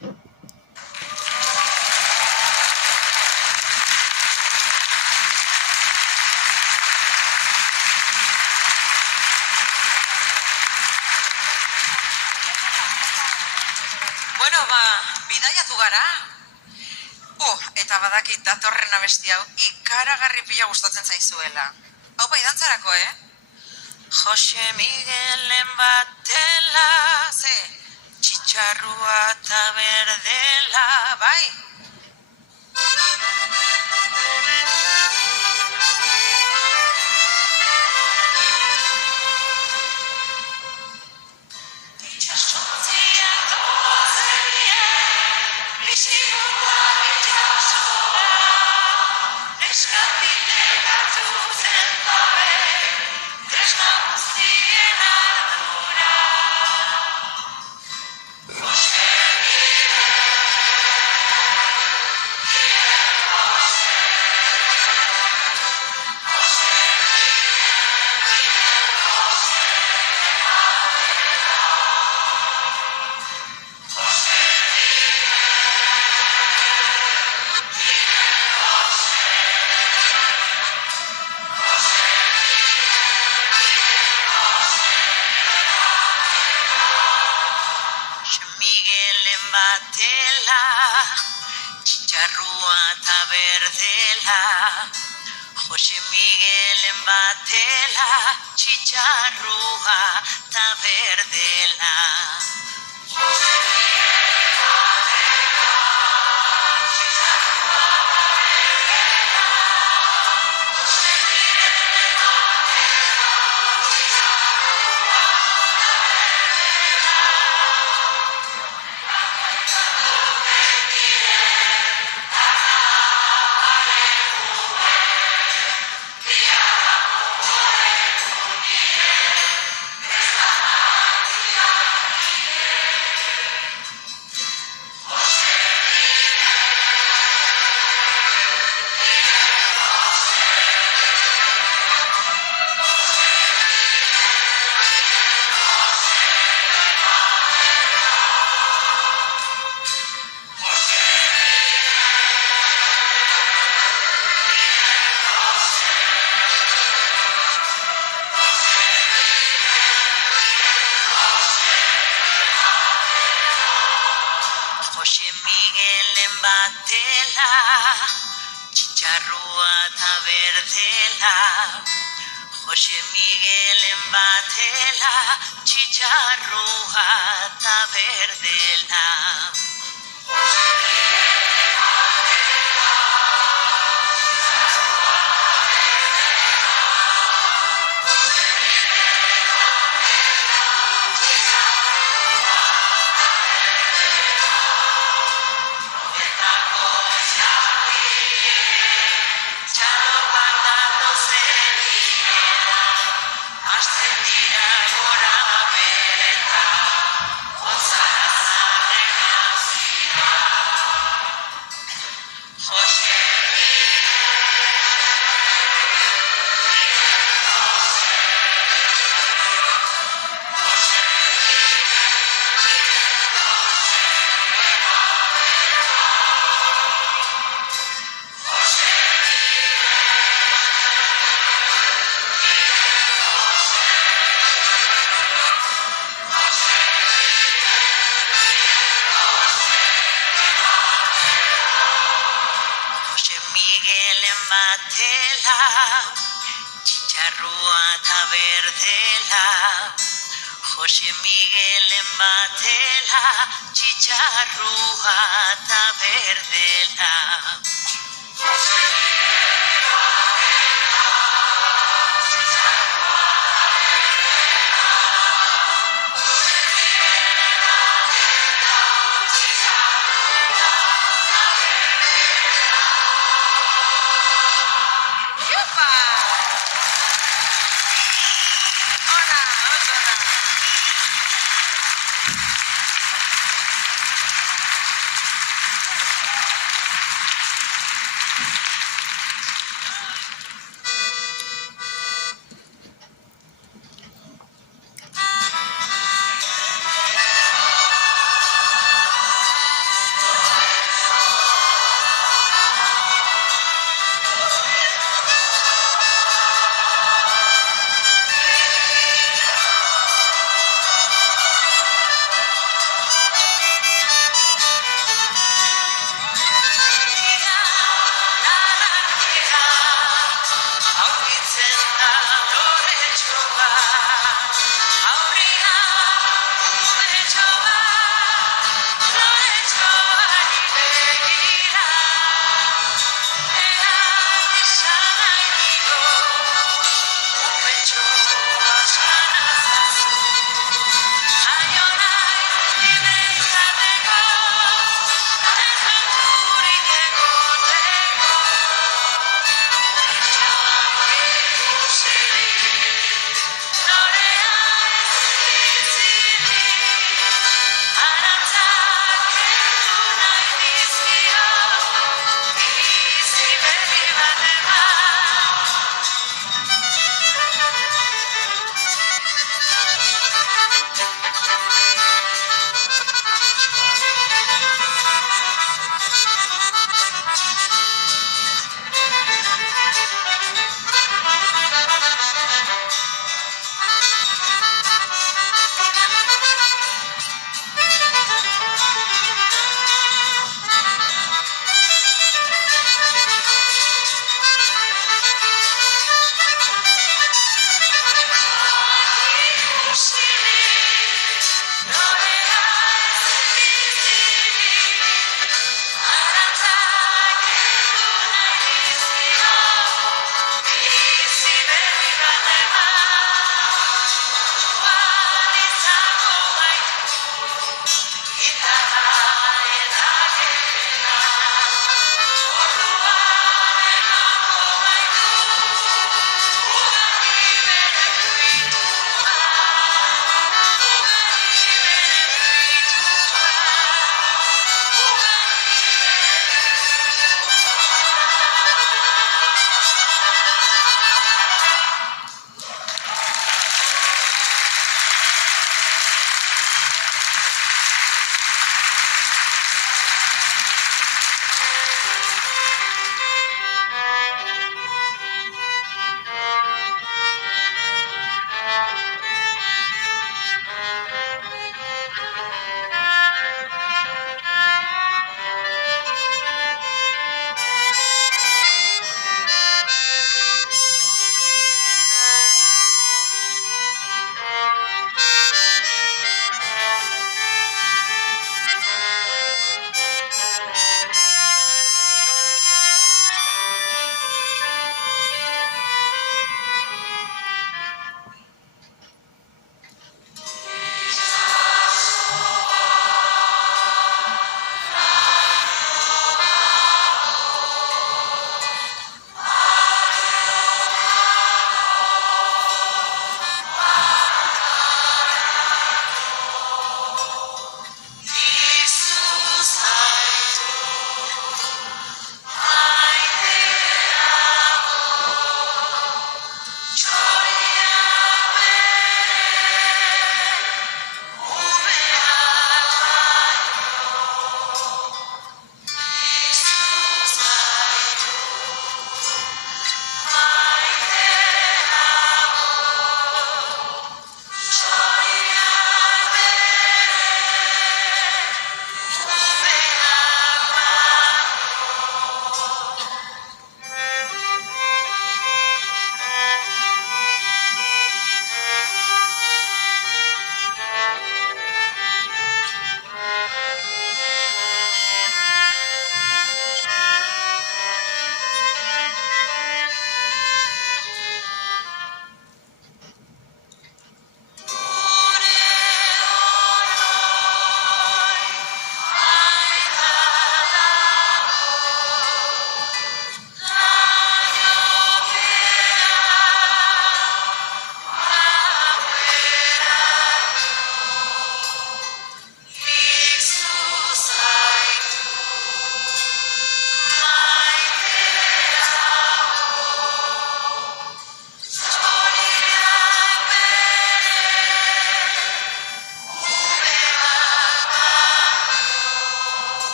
Bueno, bidaiatu gara. Eta badakit datorren abesti hau ikaragarri pila gustatzen zaizuela. Hau bai dantzarako, Jose Miguelen batela, txitxarrua eta berdela, bai? Batela, txitxarrua eta berdela. Jose Miguelen batela, txitxarrua eta berdela. Jose Miguelen batela, txitxarrua eta berdela. Jose Miguelen batela, txitxarrua eta berdela. Batela, txitxarrua eta berdela. Jose Miguelen batela, txitxarrua eta berdela.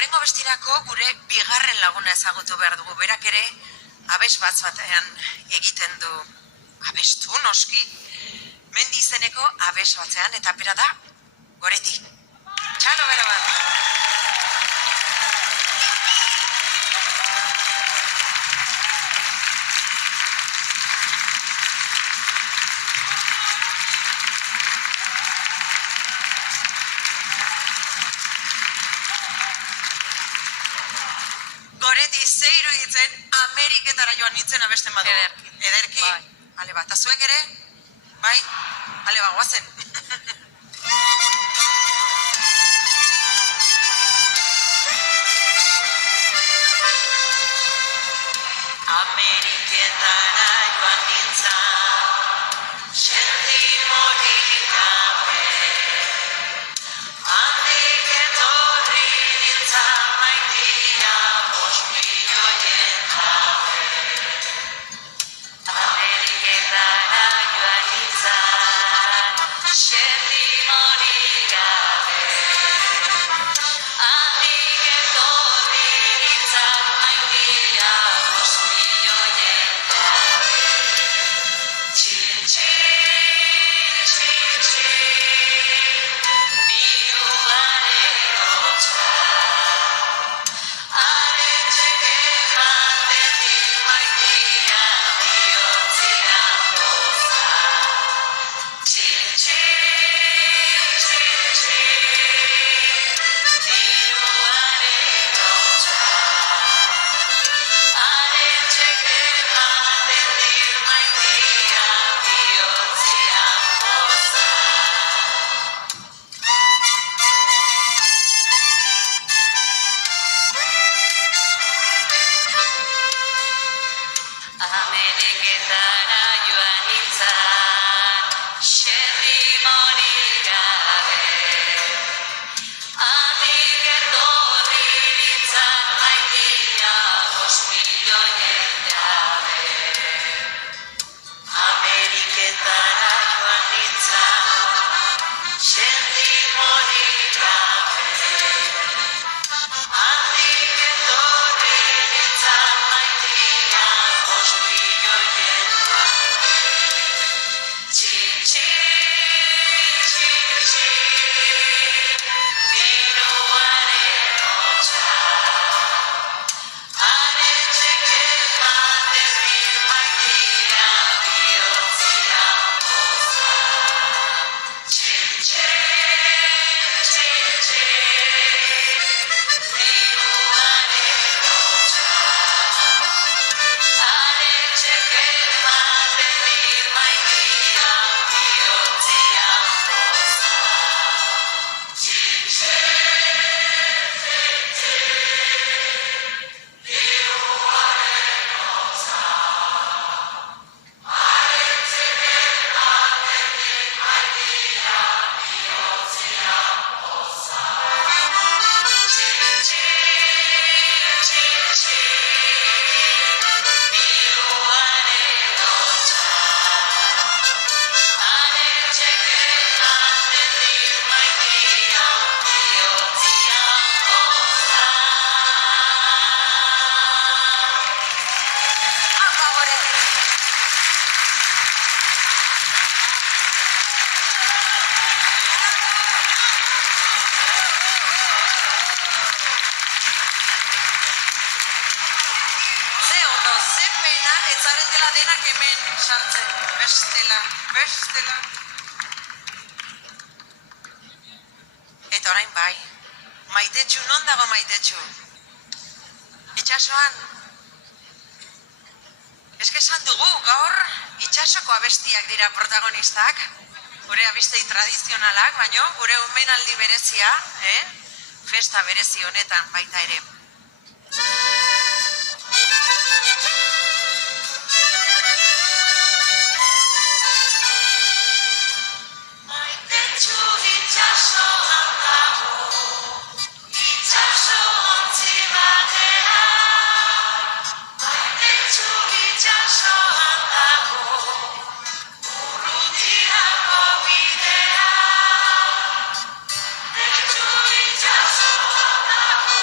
Urrengo bestirako gure bigarren laguna ezagutu behar dugu. Berak ere abes batean egiten du abestu noski. Mendi izeneko abes batean eta bera da Goreti. Txalo bera bat. Goreti zeiru ditzen Ameriketara joan nintzen abesten badu. Ederki. Ale bat, azuek ere? Bai? Ale bat, guazen. Ameriketara joan nintzan, sentimorik gabe. Handik etorri nintzan maitia 5 milioien jabe. Ameriketara joan nintzan, sentimorik gabe. Handik etorri nintzan maitia 5 milioien jabe. Txin, txin, txin, txin, diruaren hotza. Haren txeke ematen dit maitia bihotzean poza. Txin, txin, txin, txin, diruaren hotza. Haren txeke ematen dit maitia bihotzean poza. Ameriketara joan nintzan, sentimorik gabe. Handik etorri nintzan maitia 5 milioien jabe. Ameriketara joan nintzan, sentimorik gabe. Handik etorri nintzan maitia 5 milioien jabe. Txin, txin, txin, txin, diruaren hotza. Haren txeke ematen dit maitia bihotzean poza. Txin, txin, txin, txin, diruaren hotza. Haren txeke ematen dit maitia bihotzean poza. Txin, txin, diruaren hotza. Haren txeke ematen dit maitia bihotzean poza. Txin, txin, txin, txin, diruaren hotza. Haren txeke ematen dit maitia bihotzean poza. Apa, Goreti. Ze ondo, ze pena, ez zaretela denak hemen sartzen. Bestela. Eta orain bai, Maitetxu, non dago Maitetxu? Itxasoan? Eske esan dugu, gaur itxasoko abestiak dira protagonistak. Gure abestei tradizionalak, baino gure umenaldi berezia, festa berezi honetan baita ere. Maitetxu itxasoan dago, itxaso ontzi batean. Maitetxu itxasoan dago, urrutirako bidean. Maitetxu itxasoan dago,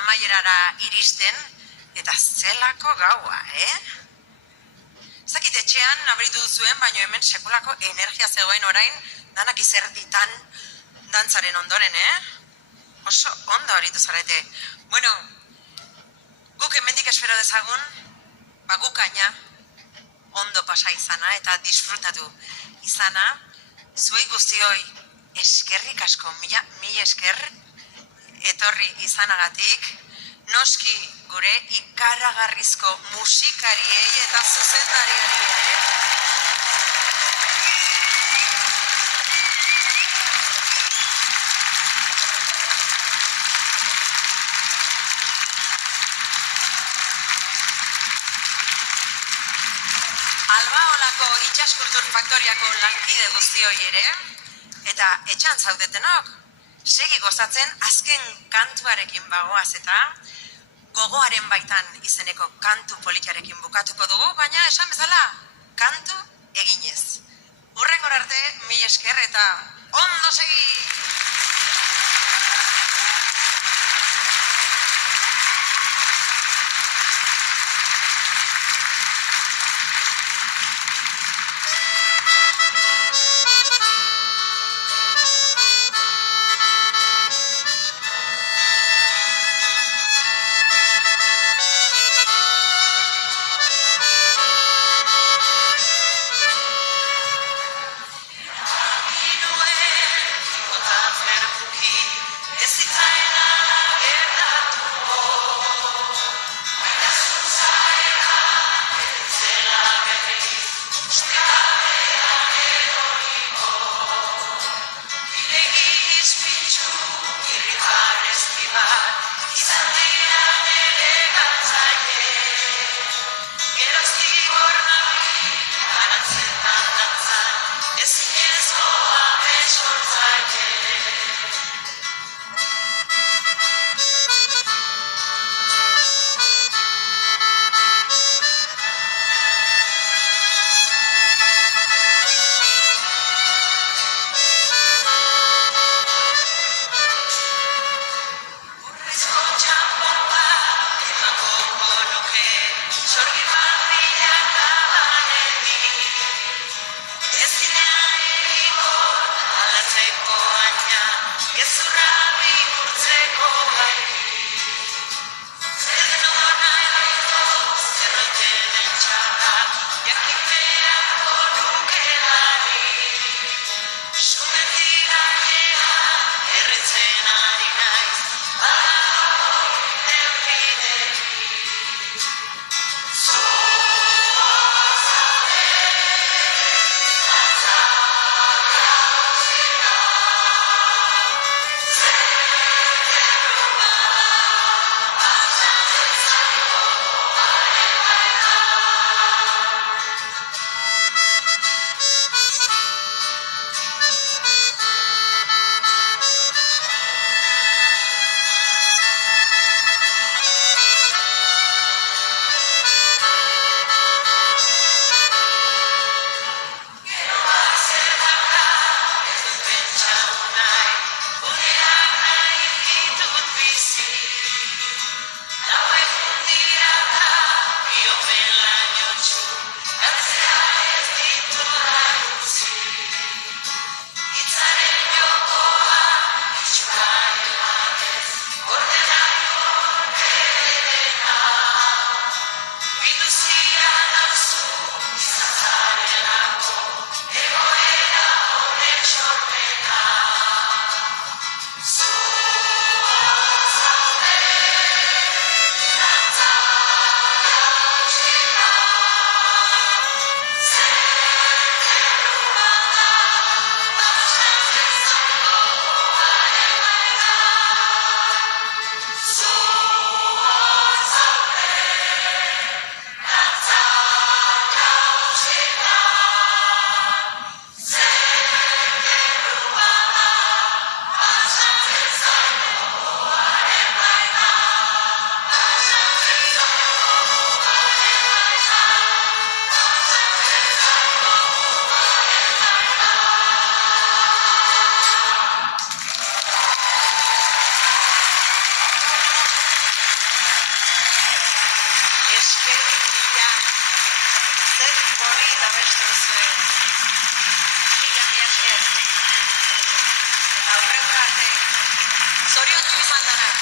amaierara iristen, eta zelako gaua, Zakit etxean abritu duzuen, baino hemen sekulako energia zegoen orain, danak izerditan dantzaren ondoren, Oso ondo aritu zarete. Bueno, guk hemendik espero dezagun, gukaina ondo pasa izana eta disfrutatu izana, zuei guztioi eskerrik asko, mila esker, etorri izanagatik, noski gure ikaragarrizko musikariei eta zuzendariari ere. Albaolako Itsaskultur Faktoriako lankide guztioi ere, eta etxan zaudetenok, segi gozatzen azken kantuarekin bagoaz eta gogoaren baitan izeneko kantu politiarekin bukatuko dugu, baina esan bezala, kantu eginez. Hurrengor arte, mila esker eta ondo segi! abestu zuen. Mila esker. Eta aurreko arte. Zoriondu izan dena.